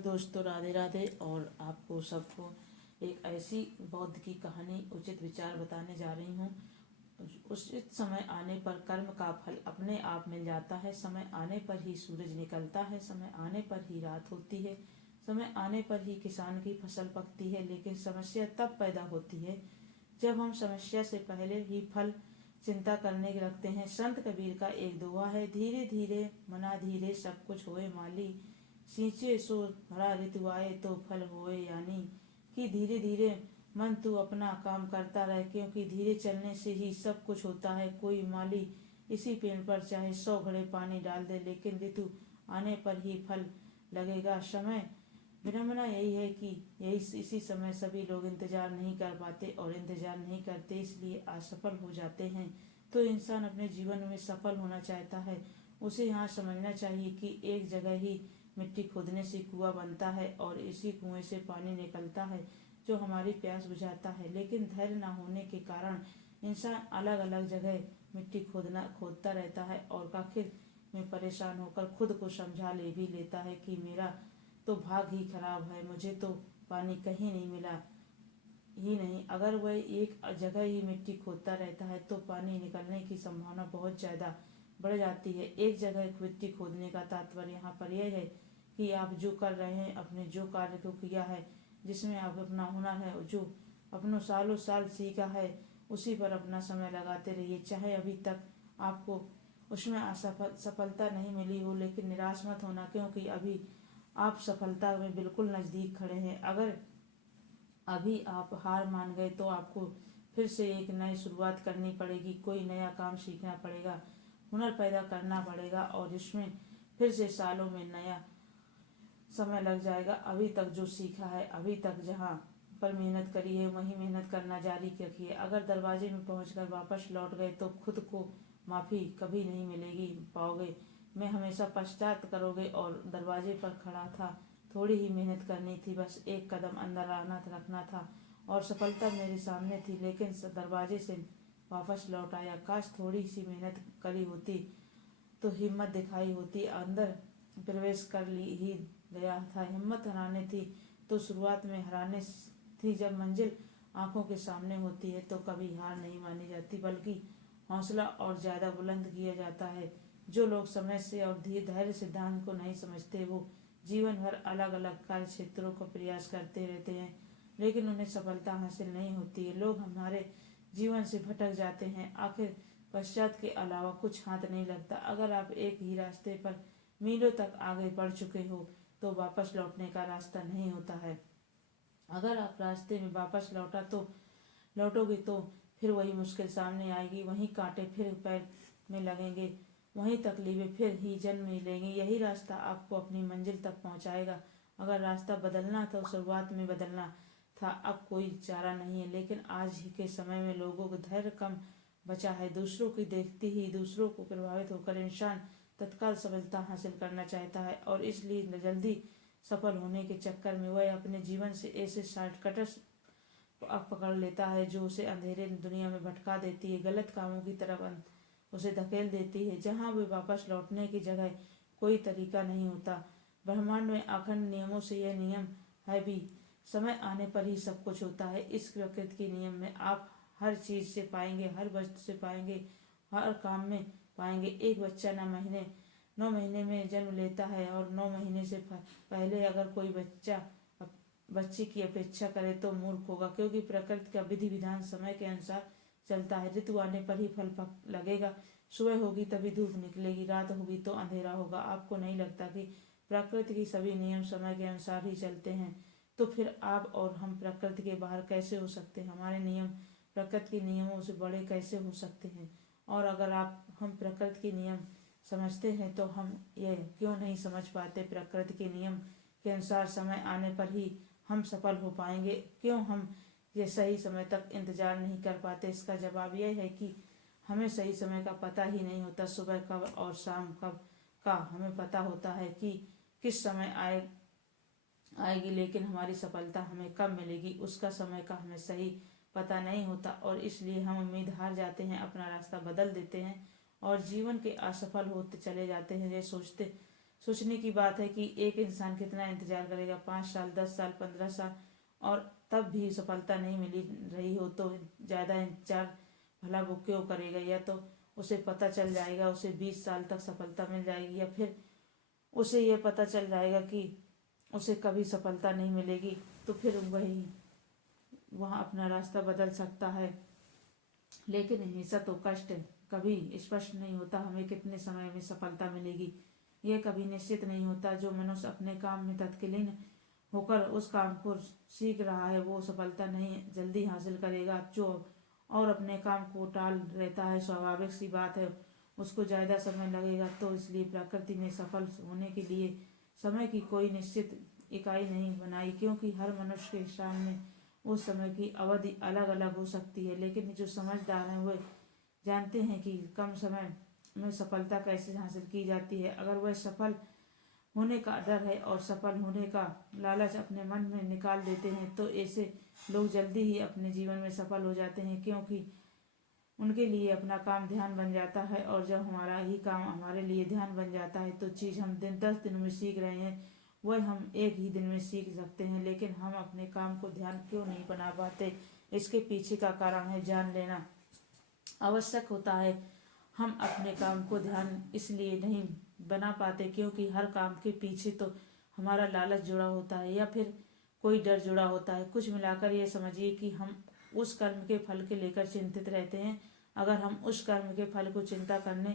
Hello दोस्तों, राधे राधे। और आपको सबको एक ऐसी बौद्ध की कहानी उचित विचार बताने जा रही हूँ। उचित समय आने पर कर्म का फल अपने आप मिल जाता है। समय आने पर ही सूरज निकलता है, समय आने पर ही रात होती है, समय आने पर ही किसान की फसल पकती है। लेकिन समस्या तब पैदा होती है जब हम समस्या से पहले ही फल चिंता करने लगते हैं। संत कबीर का एक दोहा है, धीरे धीरे मना धीरे सब कुछ होए माली, सींचे सो भरा ऋतु आए तो फल होए यानी। कि धीरे धीरे मन तू अपना काम करता रहे, क्योंकि धीरे चलने से ही सब कुछ होता है। कोई माली इसी पेड़ पर चाहे 100 घड़े पानी डाल दे, लेकिन ऋतु आने पर ही फल लगेगा। समय विडम्बना यही है कि इसी समय सभी लोग इंतजार नहीं कर पाते, और इंतजार नहीं करते इसलिए असफल हो जाते हैं। तो इंसान अपने जीवन में सफल होना चाहता है, उसे यहाँ समझना चाहिए कि एक जगह ही मिट्टी खोदने से कुआं बनता है, और इसी कुएं से पानी निकलता है जो हमारी प्यास बुझाता है। लेकिन धैर्य न होने के कारण इंसान अलग अलग जगह मिट्टी खोदता रहता है, और आखिर में परेशान होकर खुद को समझा भी लेता है कि मेरा तो भाग ही खराब है, मुझे तो पानी कहीं नहीं मिला ही नहीं। अगर वह एक जगह ही मिट्टी खोदता रहता है तो पानी निकलने की संभावना बहुत ज़्यादा बढ़ जाती है। एक जगह मिट्टी खोदने का तात्पर्य यहाँ पर यह है कि आप जो कर रहे हैं, अपने जो कार्य को किया है, जिसमें आप अपना हुनर है, जो अपनों सालों साल सीखा है, उसी पर अपना समय लगाते रहिए। चाहे अभी तक आपको उसमें सफलता नहीं मिली हो, लेकिन निराश मत होना, क्योंकि अभी आप सफलता में बिल्कुल नज़दीक खड़े हैं। अगर अभी आप हार मान गए तो आपको फिर से एक नई शुरुआत करनी पड़ेगी, कोई नया काम सीखना पड़ेगा, हुनर पैदा करना पड़ेगा, और इसमें फिर से सालों में नया समय लग जाएगा। अभी तक जो सीखा है, अभी तक जहाँ पर मेहनत करी है, वहीं मेहनत करना जारी रखिए। अगर दरवाजे में पहुंचकर वापस लौट गए तो खुद को माफ़ी कभी नहीं मिलेगी पाओगे, मैं हमेशा पश्चात करोगे। और दरवाजे पर खड़ा था, थोड़ी ही मेहनत करनी थी, बस एक कदम अंदर आना रखना था और सफलता मेरे सामने थी, लेकिन दरवाजे से वापस लौट आया। काश थोड़ी सी मेहनत करी होती तो हिम्मत दिखाई होती, अंदर प्रवेश कर ली ही गया था। हिम्मत हराने थी तो शुरुआत में हराने थी। जब मंजिल आंखों के सामने होती है तो कभी हार नहीं मानी जाती, बल्कि हौसला और ज़्यादा बुलंद किया जाता है। जो लोग समय से और धैर्य सिद्धांत को नहीं समझते, वो जीवन भर अलग अलग कार्य क्षेत्रों का प्रयास करते रहते हैं, लेकिन उन्हें सफलता हासिल नहीं होती है। लोग हमारे जीवन से भटक जाते हैं, आखिर पश्चात के अलावा कुछ हाथ नहीं लगता। अगर आप एक ही रास्ते पर मीलों तक आगे बढ़ चुके हो तो वापस लौटने का रास्ता नहीं होता है। अगर आप रास्ते में वापस लौटोगे तो फिर वही मुश्किल सामने आएगी, वही कांटे फिर पैर में लगेंगे, वही तकलीफें फिर ही जन्म लेंगी। यही रास्ता आपको अपनी मंजिल तक पहुंचाएगा। अगर रास्ता बदलना तो शुरुआत में बदलना था, अब कोई चारा नहीं है। लेकिन आज के समय में लोगों को धैर्य कम बचा है। दूसरों की देखते ही दूसरों को प्रभावित होकर इंसान तत्काल सफलता हासिल करना चाहता है, और इसलिए जल्दी सफल होने के चक्कर में वह अपने जीवन से ऐसे शॉर्टकट्स पकड़ लेता है जो उसे अंधेरे दुनिया में भटका देती है, गलत कामों की तरफ उसे धकेल देती है, जहाँ वे वापस लौटने की जगह कोई तरीका नहीं होता। ब्रह्मांड में अखंड नियमों से यह नियम है भी, समय आने पर ही सब कुछ होता है। इस प्रकृति के नियम में आप हर चीज से पाएंगे, हर वस्तु से पाएंगे, हर काम में पाएंगे। एक बच्चा 9 महीने में जन्म लेता है, और 9 महीने से पहले अगर कोई बच्चे की अपेक्षा करे तो मूर्ख होगा, क्योंकि प्रकृति का विधि विधान समय के अनुसार चलता है। ऋतु आने पर ही फल लगेगा, सुबह होगी तभी धूप निकलेगी, रात होगी तो अंधेरा होगा। आपको नहीं लगता कि प्रकृति के सभी नियम समय के अनुसार ही चलते हैं? तो फिर आप और हम प्रकृति के बाहर कैसे हो सकते हैं? हमारे नियम प्रकृति के नियमों से बड़े कैसे हो सकते हैं? और अगर हम प्रकृति के नियम समझते हैं तो हम ये क्यों नहीं समझ पाते प्रकृति के नियम के अनुसार समय आने पर ही हम सफल हो पाएंगे? क्यों हम ये सही समय तक इंतजार नहीं कर पाते? इसका जवाब यह है कि हमें सही समय का पता ही नहीं होता। सुबह कब और शाम कब का हमें पता होता है कि किस समय आएगी, लेकिन हमारी सफलता हमें कब मिलेगी उसका समय का हमें सही पता नहीं होता, और इसलिए हम उम्मीद हार जाते हैं, अपना रास्ता बदल देते हैं और जीवन के असफल होते चले जाते हैं। ये सोचने की बात है कि एक इंसान कितना इंतजार करेगा, 5 साल, 10 साल, 15 साल, और तब भी सफलता नहीं मिली रही हो तो ज़्यादा इंतजार भला वो क्यों करेगा। या तो उसे पता चल जाएगा उसे 20 साल तक सफलता मिल जाएगी, या फिर उसे ये पता चल जाएगा कि उसे कभी सफलता नहीं मिलेगी, तो फिर वही वहाँ अपना रास्ता बदल सकता है। लेकिन हमेशा तो कष्ट कभी स्पष्ट नहीं होता हमें कितने समय में सफलता मिलेगी, यह कभी निश्चित नहीं होता। जो मनुष्य अपने काम में तत्कीन होकर उस काम को सीख रहा है वो सफलता नहीं जल्दी हासिल करेगा। जो और अपने काम को टाल रहता है, स्वाभाविक सी बात है उसको ज़्यादा समय लगेगा। तो इसलिए प्रकृति ने सफल होने के लिए समय की कोई निश्चित इकाई नहीं बनाई, क्योंकि हर मनुष्य के सामने उस समय की अवधि अलग अलग हो सकती है। लेकिन जो समझदार हैं वे जानते हैं कि कम समय में सफलता कैसे हासिल की जाती है। अगर वह सफल होने का डर है और सफल होने का लालच अपने मन में निकाल देते हैं तो ऐसे लोग जल्दी ही अपने जीवन में सफल हो जाते हैं, क्योंकि उनके लिए अपना काम ध्यान बन जाता है। और जब हमारा ही काम हमारे लिए ध्यान बन जाता है तो चीज़ हम 10 दिन में सीख रहे हैं वह हम एक ही दिन में सीख सकते हैं। लेकिन हम अपने काम को ध्यान क्यों नहीं बना पाते, इसके पीछे का कारण है जान लेना आवश्यक होता है। हम अपने काम को ध्यान इसलिए नहीं बना पाते क्योंकि हर काम के पीछे तो हमारा लालच जुड़ा होता है या फिर कोई डर जुड़ा होता है। कुछ मिलाकर ये समझिए कि हम उस कर्म के फल के लेकर चिंतित रहते हैं। अगर हम उस कर्म के फल को चिंता करने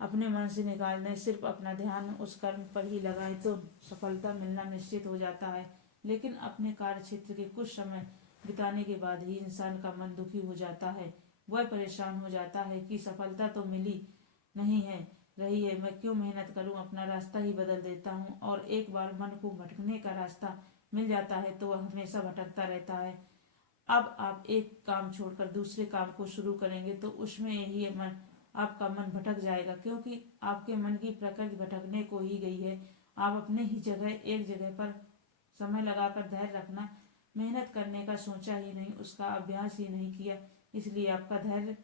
अपने मन से निकाल दें, सिर्फ अपना ध्यान उस कर्म पर ही लगाएं तो सफलता मिलना निश्चित हो जाता है। लेकिन अपने कार्य क्षेत्र के कुछ समय बिताने के बाद ही इंसान का मन दुखी हो जाता है। वह परेशान हो जाता है कि सफलता तो मिली नहीं है रही है, मैं क्यों मेहनत करूं, अपना रास्ता ही बदल देता हूं। और एक बार मन को भटकने का रास्ता मिल जाता है तो वह हमेशा भटकता रहता है। अब आप एक काम छोड़कर दूसरे काम को शुरू करेंगे तो उसमें ही मन आपका मन भटक जाएगा, क्योंकि आपके मन की प्रकृति भटकने को ही गई है। आप अपने ही जगह एक जगह पर समय लगाकर धैर्य रखना, मेहनत करने का सोचा ही नहीं, उसका अभ्यास ही नहीं किया, इसलिए आपका धैर्य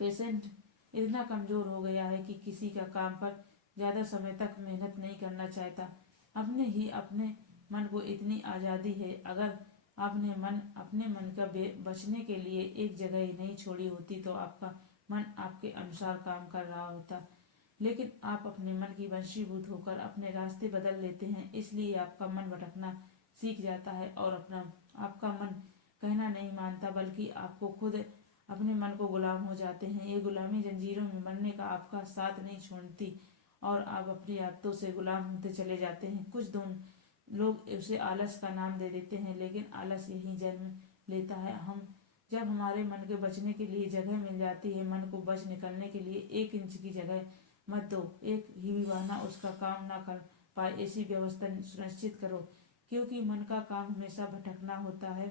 पेशेंट इतना कमजोर हो गया है कि किसी का काम पर ज़्यादा समय तक मेहनत नहीं करना चाहता। अपने मन को इतनी आज़ादी है, अगर आपने अपने मन का बचने के लिए एक जगह ही नहीं छोड़ी होती तो आपका मन आपके अनुसार काम कर रहा होता। लेकिन आप अपने मन की वशीभूत होकर अपने रास्ते बदल लेते हैं, इसलिए आपका मन भटकना सीख जाता है और आपका मन कहना नहीं मानता, बल्कि आपको खुद अपने मन को गुलाम हो जाते हैं। ये गुलामी जंजीरों में बनने का आपका साथ नहीं छोड़ती और आप अपनी आदतों से गुलाम होते चले जाते हैं। कुछ लोग उसे आलस का नाम दे देते हैं, लेकिन आलस यही जन्म लेता है जब हमारे मन के बचने के लिए जगह मिल जाती है। मन को बच निकलने के लिए 1 इंच की जगह मत दो, एक ही भी बहाना उसका काम ना कर पाए ऐसी व्यवस्था सुनिश्चित करो, क्योंकि मन का काम हमेशा भटकना होता है।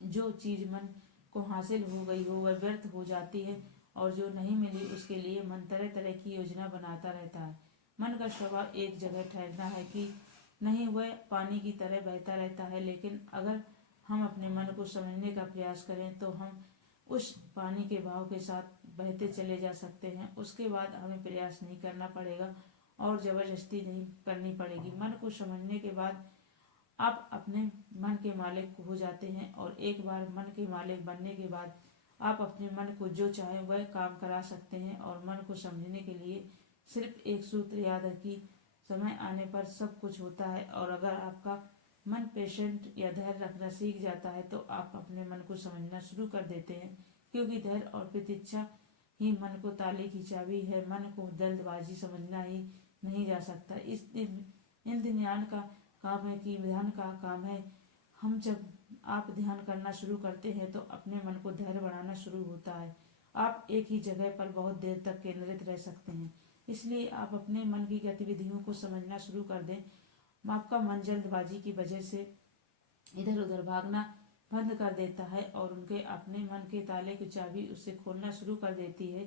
जो चीज मन को हासिल हो गई हो वह व्यर्थ हो जाती है और जो नहीं मिली उसके लिए मन तरह तरह की योजना बनाता रहता है। मन का स्वभाव एक जगह ठहरना है कि नहीं, वह पानी की तरह बहता रहता है। लेकिन अगर हम अपने मन को समझने का प्रयास करें तो हम उस पानी के बहाव के साथ बहते चले जा सकते हैं। उसके बाद हमें प्रयास नहीं करना पड़ेगा और जबरदस्ती नहीं करनी पड़ेगी। मन को समझने के बाद आप अपने मन के मालिक हो जाते हैं और एक बार मन के मालिक बनने के बाद आप अपने मन को जो चाहे वह काम करा सकते हैं। और मन को समझने के लिए सिर्फ एक सूत्र याद रखिए, समय आने पर सब कुछ होता है। और अगर आपका मन पेशेंट या धैर्य रखना सीख जाता है तो आप अपने मन को समझना शुरू कर देते हैं, क्योंकि धैर्य और प्रतीक्षा ही मन को ताले की चाबी है। मन को जल्दबाजी समझना ही नहीं जा सकता। इन ध्यान का काम है कि ध्यान का काम है। जब आप ध्यान करना शुरू करते हैं तो अपने मन को धैर्य बढ़ाना शुरू होता है। आप एक ही जगह पर बहुत देर तक केंद्रित रह सकते हैं, इसलिए आप अपने मन की गतिविधियों को समझना शुरू कर दें। आपका मन जल्दबाजी की वजह से इधर उधर भागना बंद कर देता है और उनके अपने मन के ताले की चाबी उससे खोलना शुरू कर देती है।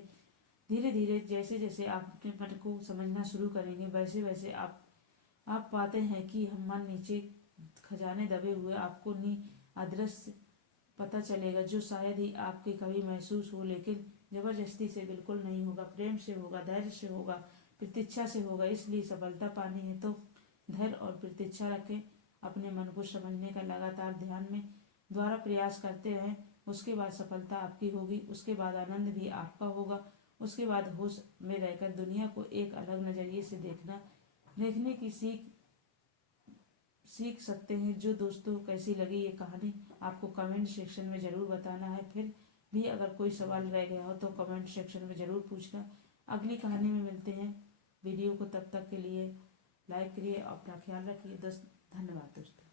धीरे धीरे जैसे जैसे आप अपने मन को समझना शुरू करेंगे वैसे वैसे आप पाते हैं कि हम मन नीचे खजाने दबे हुए आपको अदृश्य पता चलेगा, जो शायद ही आपके कभी महसूस हो, लेकिन जबरदस्ती से बिल्कुल नहीं होगा, प्रेम से होगा, धैर्य से होगा, प्रतीक्षा से होगा, इसलिए सफलता पानी है तो धैर्य और प्रतीक्षा रखें। अपने मन को समझने का लगातार ध्यान में द्वारा प्रयास करते रहें। उसके बाद सफलता आपकी होगी, उसके बाद आनंद भी आपका होगा, उसके बाद होश में रहकर दुनिया को एक अलग नज़रिए से देखने की सीख सकते हैं। जो दोस्तों कैसी लगी ये कहानी आपको कमेंट सेक्शन में ज़रूर बताना है। फिर भी अगर कोई सवाल रह गया हो तो कमेंट सेक्शन में ज़रूर पूछना। अगली कहानी में मिलते हैं। वीडियो को तब तक के लिए लाइक करिए, अपना ख्याल रखिए दोस्त। धन्यवाद दोस्तों।